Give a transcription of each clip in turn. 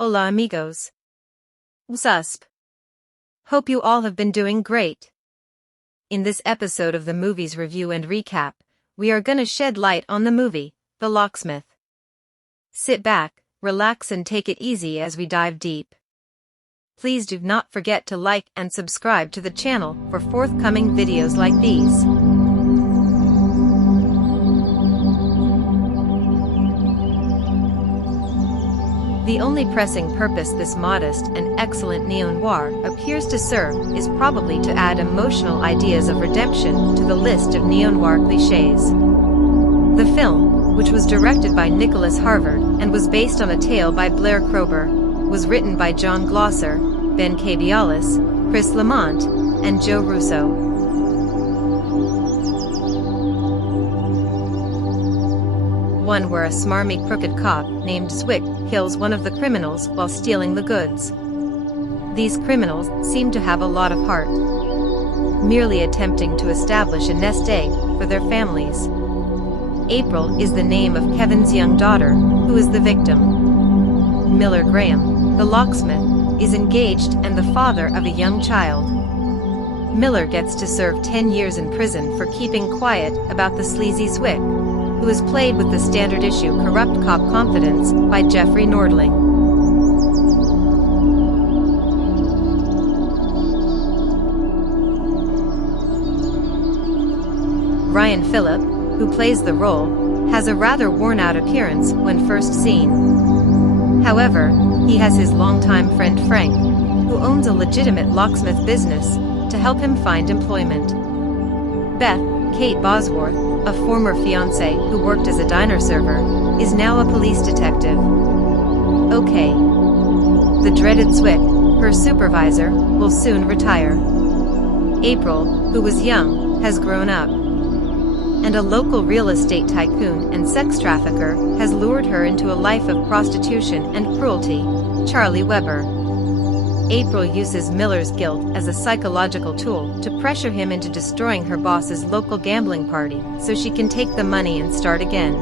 Hola amigos. What's up? Hope you all have been doing great. In this episode of the movie's review and recap, we are gonna shed light on the movie, The Locksmith. Sit back, relax and take it easy as we dive deep. Please do not forget to like and subscribe to the channel for forthcoming videos like these. The only pressing purpose this modest and excellent neo-noir appears to serve is probably to add emotional ideas of redemption to the list of neo-noir cliches. The film, which was directed by Nicolas Harvard and was based on a tale by Blair Kroeber, was written by John Glosser, Ben Kabialis, LaMont, and Joe Russo. One where a smarmy crooked cop named Zwick kills one of the criminals while stealing the goods. These criminals seem to have a lot of heart, merely attempting to establish a nest egg for their families. April is the name of Kevin's young daughter, who is the victim. Miller Graham, the locksmith, is engaged and the father of a young child. Miller gets to serve 10 years in prison for keeping quiet about the sleazy Zwick, who is played with the standard-issue corrupt cop confidence by Jeffrey Nordling. Ryan Phillip, who plays the role, has a rather worn-out appearance when first seen. However, he has his longtime friend Frank, who owns a legitimate locksmith business, to help him find employment. Beth, Kate Bosworth, a former fiancé who worked as a diner server, is now a police detective. Okay. The dreaded Zwick, her supervisor, will soon retire. April, who was young, has grown up. And a local real estate tycoon and sex trafficker has lured her into a life of prostitution and cruelty, Charlie Weber. April uses Miller's guilt as a psychological tool to pressure him into destroying her boss's local gambling party so she can take the money and start again.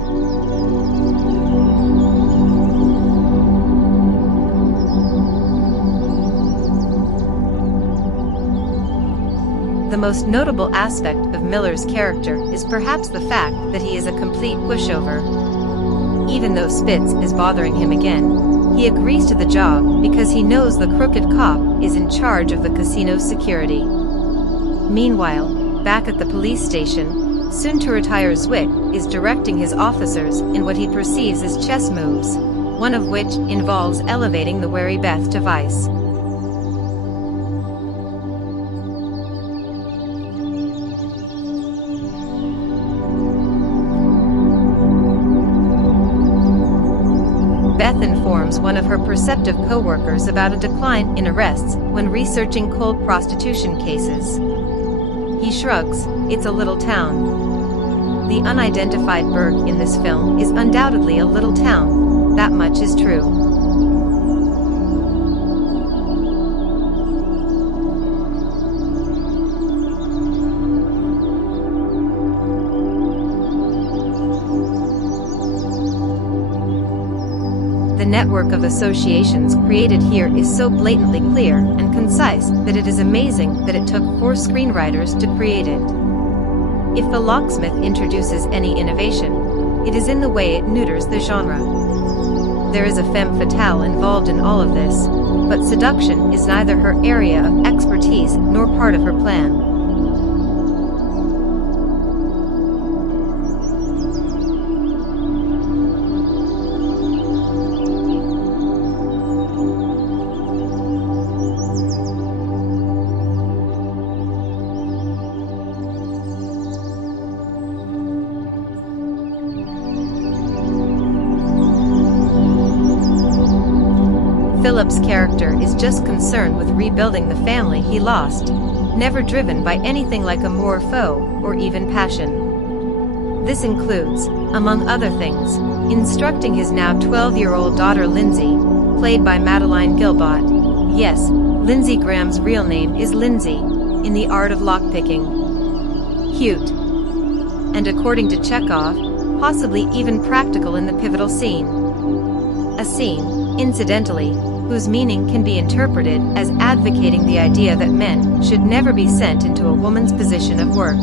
The most notable aspect of Miller's character is perhaps the fact that he is a complete pushover. Even though Spitz is bothering him again, he agrees to the job because he knows the crooked cop is in charge of the casino's security. Meanwhile, back at the police station, soon-to-retire Zwick is directing his officers in what he perceives as chess moves, one of which involves elevating the wary Beth to vice. Beth informs one of her perceptive co-workers about a decline in arrests when researching cold prostitution cases. He shrugs, it's a little town. The unidentified burg in this film is undoubtedly a little town, that much is true. The network of associations created here is so blatantly clear and concise that it is amazing that it took 4 screenwriters to create it. If The Locksmith introduces any innovation, it is in the way it neuters the genre. There is a femme fatale involved in all of this, but seduction is neither her area of expertise nor part of her plan. Philip's character is just concerned with rebuilding the family he lost, never driven by anything like amour faux or even passion. This includes, among other things, instructing his now 12-year-old daughter Lindsay, played by Madeline Gilbot. Yes, Lindsey Graham's real name is Lindsay, in the art of lockpicking. Cute. And according to Chekhov, possibly even practical in the pivotal scene. A scene incidentally, whose meaning can be interpreted as advocating the idea that men should never be sent into a woman's position of work.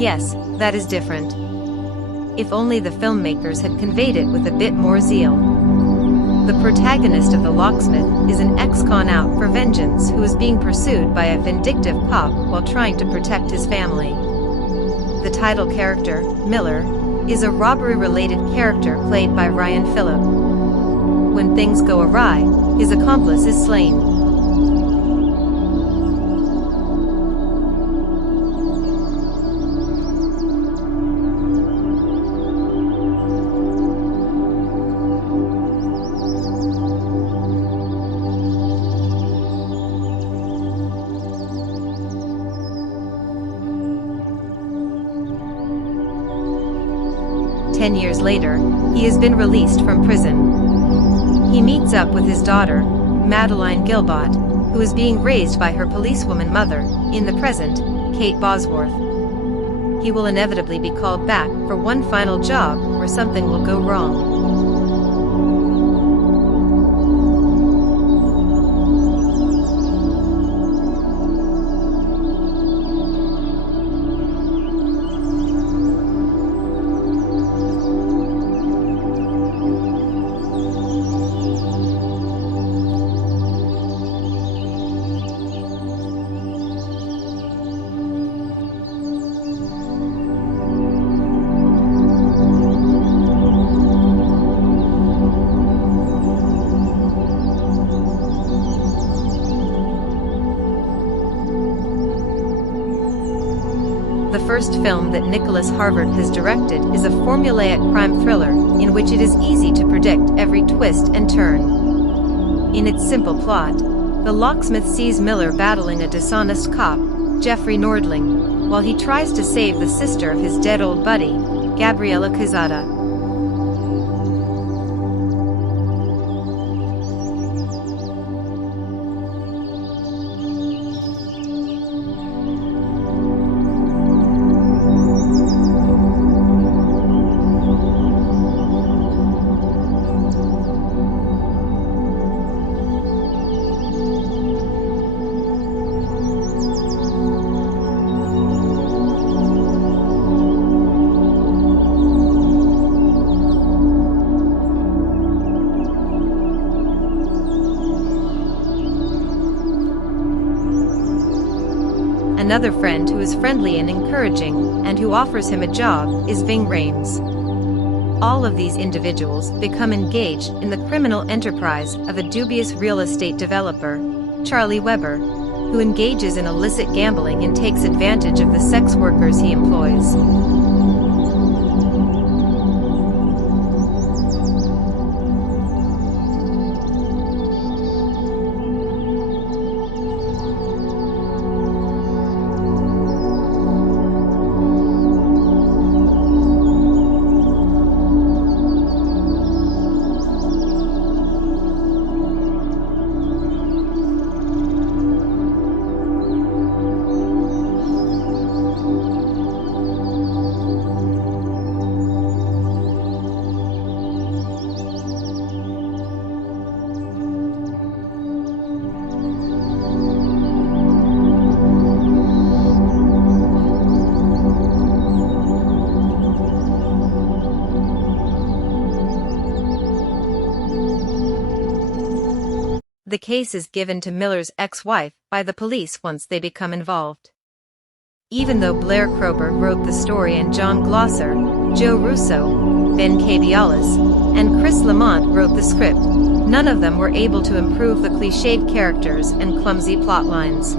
Yes, that is different. If only the filmmakers had conveyed it with a bit more zeal. The protagonist of The Locksmith is an ex-con out for vengeance who is being pursued by a vindictive cop while trying to protect his family. The title character, Miller, is a robbery-related character played by Ryan Phillip. When things go awry, his accomplice is slain. Ten years later, he has been released from prison. He meets up with his daughter, Madeline Gilbot, who is being raised by her policewoman mother, in the present, Kate Bosworth. He will inevitably be called back for one final job where something will go wrong. The first film that Nicolas Harvard has directed is a formulaic crime thriller, in which it is easy to predict every twist and turn. In its simple plot, the locksmith sees Miller battling a dishonest cop, Jeffrey Nordling, while he tries to save the sister of his dead old buddy, Gabriella Quezada. Another friend who is friendly and encouraging, and who offers him a job, is Ving Rhames. All of these individuals become engaged in the criminal enterprise of a dubious real estate developer, Charlie Weber, who engages in illicit gambling and takes advantage of the sex workers he employs. The case is given to Miller's ex-wife by the police once they become involved. Even though Blair Kroeber wrote the story and John Glosser, Joe Russo, Ben Kabialis, and Chris LaMont wrote the script, none of them were able to improve the cliched characters and clumsy plot lines.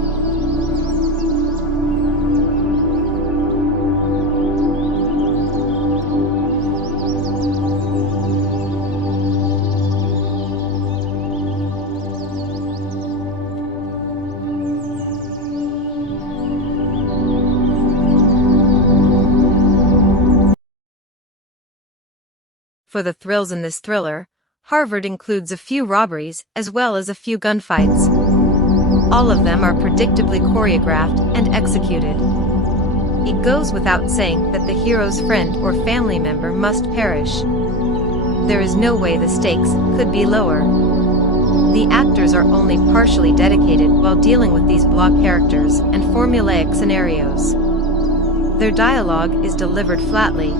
For the thrills in this thriller, Harvard includes a few robberies as well as a few gunfights. All of them are predictably choreographed and executed. It goes without saying that the hero's friend or family member must perish. There is no way the stakes could be lower. The actors are only partially dedicated while dealing with these block characters and formulaic scenarios. Their dialogue is delivered flatly,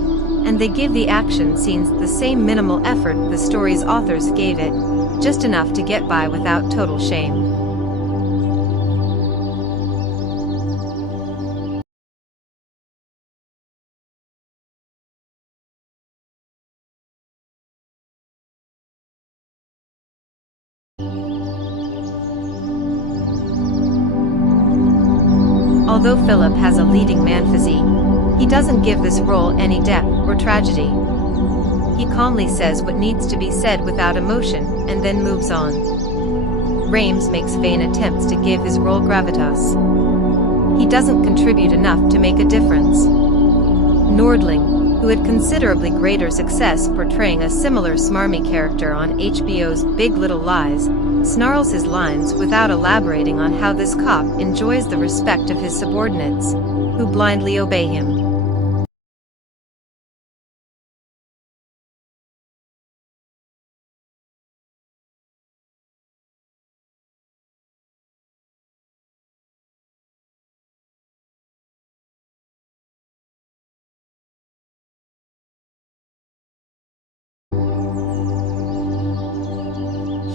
and they give the action scenes the same minimal effort the story's authors gave it, just enough to get by without total shame. Although Philip has a leading man physique, he doesn't give this role any depth or tragedy. He calmly says what needs to be said without emotion and then moves on. Rames makes vain attempts to give his role gravitas. He doesn't contribute enough to make a difference. Nordling, who had considerably greater success portraying a similar smarmy character on HBO's Big Little Lies, snarls his lines without elaborating on how this cop enjoys the respect of his subordinates, who blindly obey him.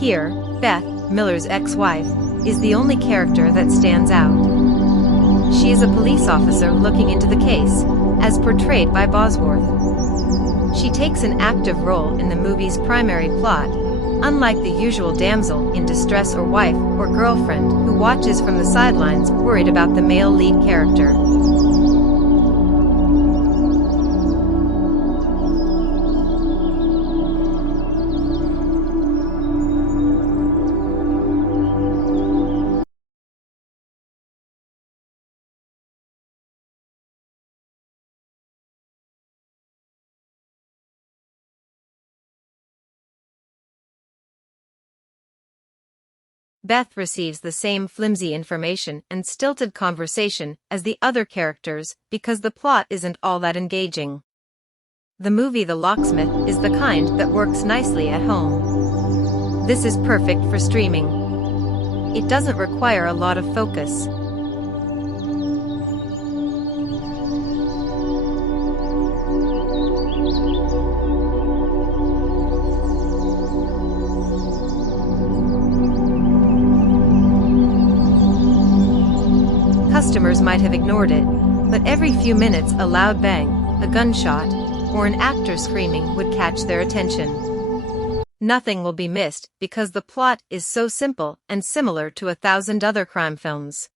Here, Beth, Miller's ex-wife, is the only character that stands out. She is a police officer looking into the case, as portrayed by Bosworth. She takes an active role in the movie's primary plot, unlike the usual damsel in distress or wife or girlfriend who watches from the sidelines worried about the male lead character. Beth receives the same flimsy information and stilted conversation as the other characters because the plot isn't all that engaging. The movie The Locksmith is the kind that works nicely at home. This is perfect for streaming. It doesn't require a lot of focus. Customers might have ignored it, but every few minutes a loud bang, a gunshot, or an actor screaming would catch their attention. Nothing will be missed because the plot is so simple and similar to 1,000 other crime films.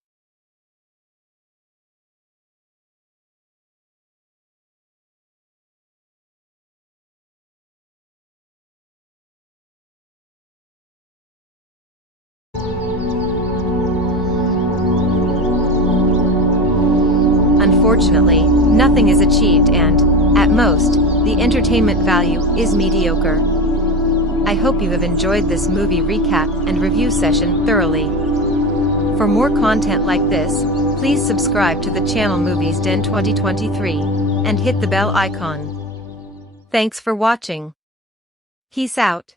Unfortunately, nothing is achieved and, at most, the entertainment value is mediocre. I hope you have enjoyed this movie recap and review session thoroughly. For more content like this, please subscribe to the channel Movies Den 2023 and hit the bell icon. Thanks for watching. Peace out.